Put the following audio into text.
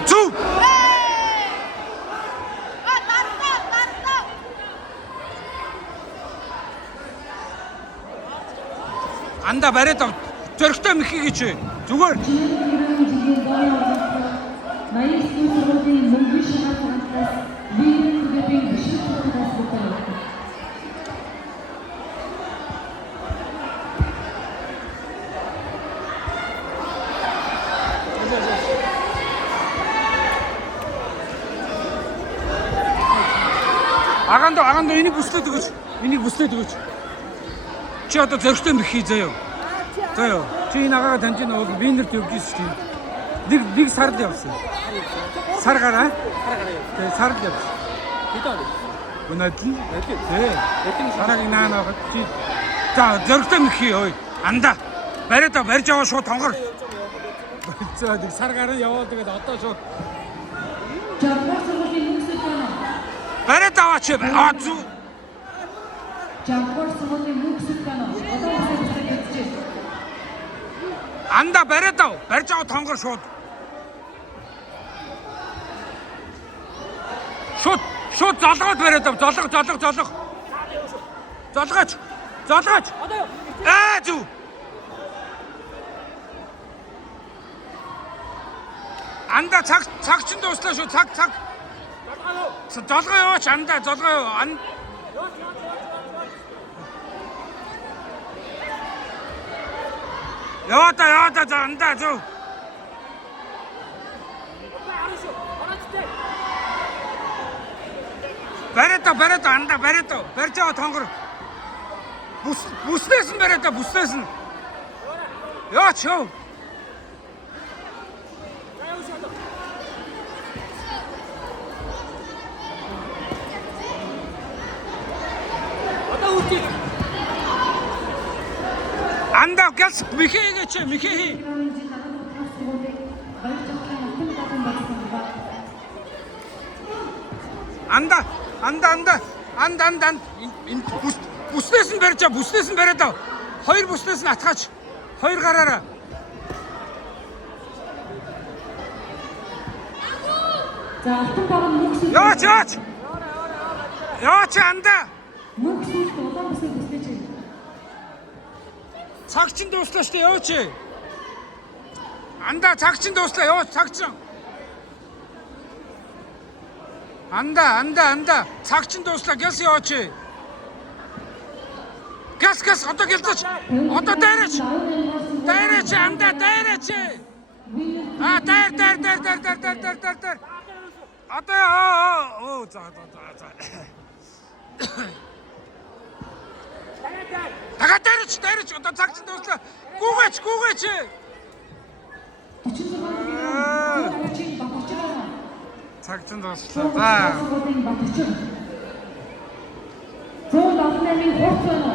Ацу. Анда бариад зөрөгтэй мөхий гэж зүгээр. Агандо энийг бүслээд өгөөч. Чи одоо зөрөгтэй мөхий заяа. Заяа. Чи энэ агаа таньж нь бол би нэрт өгч шүү дээ. Нэг сард явсан. Сар гараа. Тэгээ сард явсан. Хэдэн он? Өнөөдөр. Тэгээ. Сараг наанаа чи за зөрөгтэй мөхий ой. Анда. Бариад барьж аваа шууд тонгор. За нэг сар гараа яваа тэгээд одоо шууд бариад аваач. Зүү. Анда бариад ав. Барьж аваа тонгор шууд. Шууд золгоод бариад ав. Золгооч. Зүү. Анда цаг чинь дуслаа шүү. Цаг. Золгоо яваач анда золгоо яа. Яваа за анда зөө. Бариад анда бариад барьж аваа тонгор. Бүснээс нь бариад бүснээс нь. Яваач ёо. Анда гэлс михий. Анда. Бүснээс нь бариад ав. Хоёр бүснээс нь атгаач. Хоёр гараараа. За алтан баг нь мөнгө сүлж. Яваач анда. Мөнгө сүлж улаан бүсээ бүслэж байна. Цаг чинь дуслаа шүү дээ яваач. Анда цаг чинь дуслаа яваач цаг чинь. Анда цаг чинь дуслаа гэлс яваач. Гас одоо гэлзэж. Одоо дайраач анда дайраач. Дайр. Одоо за. Дахиад дайраач одоо цаг чинь дуслаа. Гүүгээч. Цаг чинь дуслаа. За. Зөөл авнамын хурц байна.